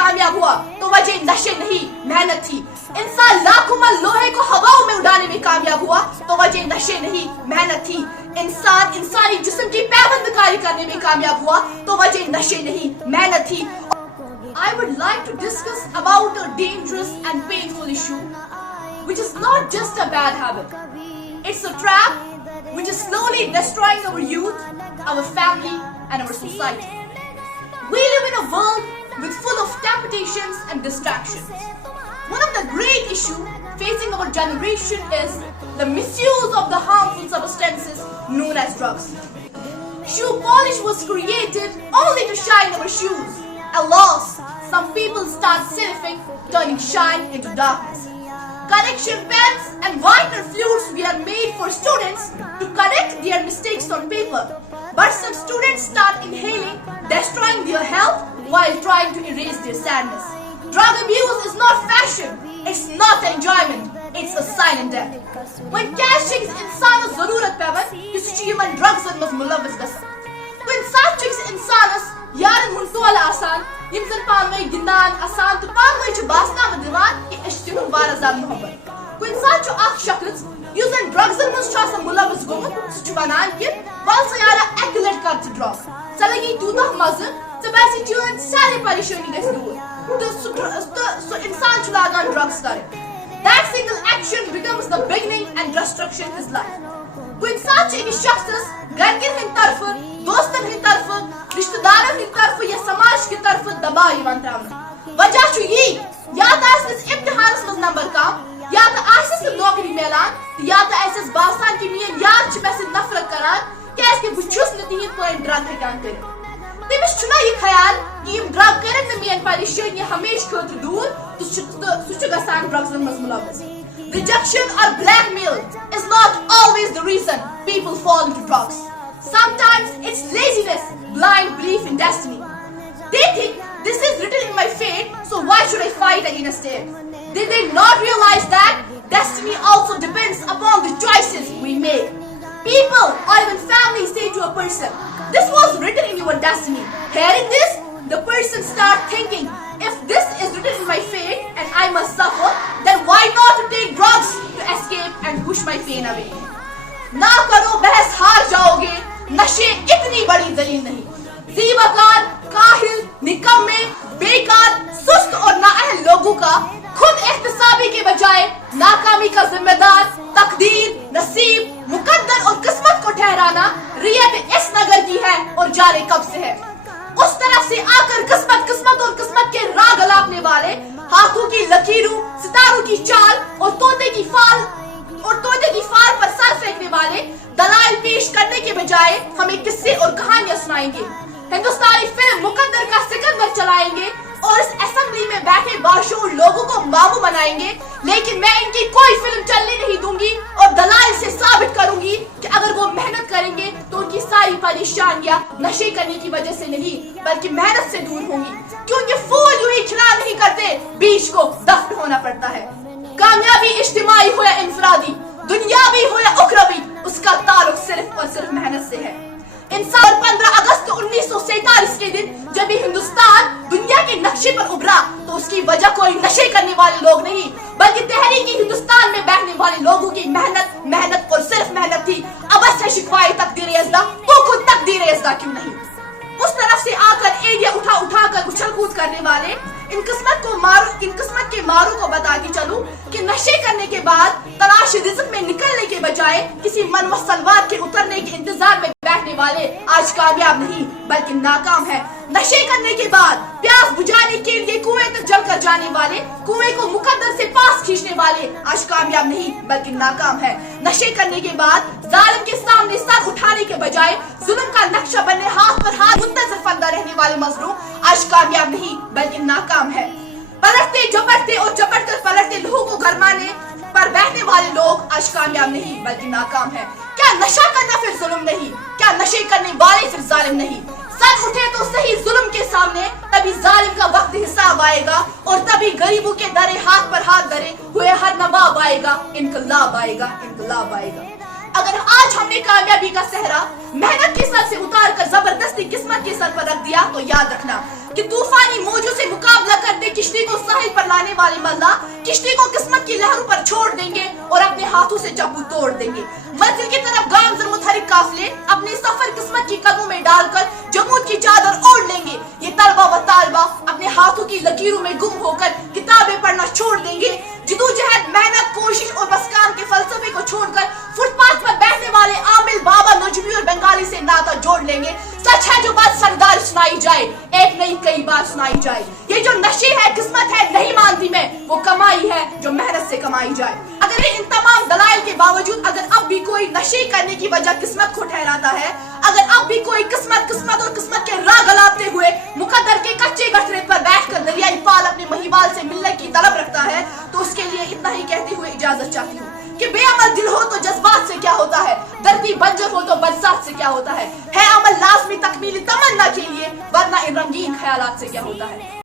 कामयाब हुआ तो वजह नशे नहीं मेहनत थी। इंसान लाखों मन लोहे को हवाओं में उड़ाने में कामयाब हुआ तो वजह नशे नहीं मेहनत थी। इंसान इंसानी जिस्म की पैबंदकारी करने में कामयाब हुआ तो वजह नशे नहीं मेहनत थी। I would like to discuss about a dangerous and painful issue, which is not just a bad habit. It's a trap which is slowly destroying our youth, our family, and our society. We live in a world with full of temptations and distractions. One of the great issues facing our generation is the misuse of the harmful substances known as drugs. Shoe polish was created only to shine our shoes. Alas, some people start sniffing, turning shine into darkness. Correction pens and whitener fluids were made for students to correct their mistakes on paper. But some students start inhaling, destroying their health while trying to erase their sadness. Drug abuse is not fashion, it's not enjoyment, it's a silent death. When cashing insana zarurat pevan, kisi man drugs and mas mulawwis gasa. When satchings insanas yaran muntola asan, yimzan panway gindan asan to panway ch basna madiwan ki ishtimu warazam muhabbat. When satchu ak shakhs using drugs and mas chasa mulawwis gomun, suchu banan ki wal sayara eklet kart drug. Salagi tudah mazın tabasi tuan sare parishani ges dur. So insan chulagan drugs kare. That single action becomes the beginning and destruction of his life. When such any shakhs garkin hin tarf, dostan hin tarf, rishtadan hin tarf ya samaj ki tarf dabaw iwan travna. Wajah chu ye ya ta asas imtihan mas number kam, ya ta asas nokri milan, ya ta asas basan ki miyan yar ch mes nafrat karan, ki aske buchus nati point drug hekan kare. تمس چھنا یہ خیال کہ M drug کرن نہ میان پریشانی ہمیشہ خاطر دور تو سچ گسان ڈرگزن مز ملوث. Rejection or blackmail is not always the reason people fall into drugs. Sometimes it's laziness, blind belief in destiny. They think this is written in my fate, so why should I fight against it? Did they not realize that destiny also depends upon the choices we make? People or even families say to a person, this was written in your destiny. Hearing this, the person starts thinking, if this is written in my fate and I must suffer, then why not to take drugs to escape and push my pain away? Na karo bahas haar jaoge, nashe itni badi dalil nahi. Zibakar, kahil, nikamme, bekar, sust aur naahl logon ka khud ihtisabi ke bajaye नाकामी का जिम्मेदार तकदीर, नसीब, मुकद्दर और किस्मत को ठहराना रियत इस नगर की है और जाने कब से है. उस तरफ से आकर किस्मत और किस्मत के राग अलापने वाले हाथों की लकीरों, सितारों की चाल और तोते की फाल पर सर फेंकने वाले दलाइल पेश करने के बजाय हमें किस्से और कहानियां सुनाएंगे. हिंदुस्तानी फिल्म मुकद्दर का सिकंदर चलाएंगे और इस असेंबली में बैठे बाशूर लोगों को बाबू बनाएंगे. लेकिन मैं इनकी कोई फिल्म चलने नहीं दूंगी और दलाइल से साबित करूंगी कि अगर वो मेहनत करेंगे तो उनकी सारी परेशानियां नशे करने की वजह से नहीं बल्कि मेहनत से दूर होंगी. क्योंकि फूल यूं ही खिला नहीं करते, बीज को दफन होना पड़ता है. कामयाबी इज्तिमाई हो या इंफरादी, दुनियावी हो या उखरवी, उसका ताल्लुक सिर्फ और सिर्फ मेहनत से है. इंसान 15 अगस्त 1947 के दिन जब हिंदुस्तान दुनिया के नक्शे पर उभरा तो उसकी वजह कोई नशे करने वाले लोग नहीं बल्कि तहरीकी हिंदुस्तान में बैठने वाले लोगों की मेहनत और सिर्फ मेहनत थी. अवश्य शिकवाए तकदीर यज़्दा तो खुद तकदीर यज़्दा क्यों नहीं. उस तरफ से आकर एरिया उठा कर उछल कूद करने वाले इन किस्मत के मारू को बता के चलूं कि नशे करने के बाद तलाश रिज़्क में निकलने के बजाय किसी मनवा सलवार के उतरने के इंतजार में बैठने वाले आज कामयाब नहीं बल्कि नाकाम है. नशे करने के बाद प्यास बुझाने के लिए कुएं तक जलकर जाने वाले, कुएं को मुकद्दर से पास खींचने वाले आज कामयाब नहीं बल्कि नाकाम है. नशे करने के बाद जालिम के सामने सर उठाने के बजाय जुल्म का नक्शा बनने हाथ पर हाथ मुंतज़िर फंदा रहने वाले मजलूम आज कामयाब नहीं बल्कि नाकाम है. पलटते झपटते और झपट कर पलटते लोगों को गरमाने पर बैठने वाले लोग आज कामयाब नहीं बल्कि नाकाम है. क्या नशा करना फिर जुल्म नहीं? क्या नशे करने वाले फिर जालिम नहीं? सर उठे तो सही जुल्म के सामने, तभी जालिम का वक्त हिसाब आएगा और तभी गरीबों के दरे हाथ पर हाथ धरे हुए हर नवाब आएगा. इनकलाब आएगा. अगर आज हमने कामयाबी का सहरा मेहनत के सर से उतार कर जबरदस्ती किस्मत के सर पर रख दिया तो याद रखना कि तूफानी मौजों से मुकाबला कर चलाने वाले मल्ला किश्ती को किस्मत की लहरों पर छोड़ देंगे और अपने हाथों से चाकू तोड़ देंगे। मंजिल की तरफ गामज़र मुतहरिक काफिले अपने सफर किस्मत की कदमों में डालकर जमूद की चादर ओढ़ लेंगे। ये तलबा व तालबा अपने हाथों की लकीरों में गुम होकर किताबें पढ़ना छोड़ देंगे। जिदोजहद, मेहनत, कोशिश और बस काम के फलसफे को छोड़कर फुटपाथ पर बैठने वाले आमिल, बाबा, नजमी और बंगाली से नाता जोड़ लेंगे। सच है जो बात सरदार सुनाई जाए, एक नहीं कई बार सुनाई जाए। ये जो नशे है, किस्मत है, नहीं मानती मैं, वो कमाई है जो मेहनत से कमाई जाए। अगर इन तमाम दलाइल के बावजूद अगर अब भी कोई नशे करने की वजह किस्मत को ठहराता है, अगर अब भी कोई किस्मत और किस्मत के राह गलाते हुए मुकद्दर के कच्चे गठरे पर बैठकर दरियाई पाल अपने महिवाल से मिलने की तलब रखता है, तो उसके लिए इतना ही कहते हुए इजाजत चाहती हूँ कि बेअमल दिल हो तो जज्बात से क्या होता है, धरती बंजर हो तो बरसात से क्या होता है अमल लाजमी तकमीली तमन्ना के लिए, वरना इन रंगीन ख्यालात से क्या होता है।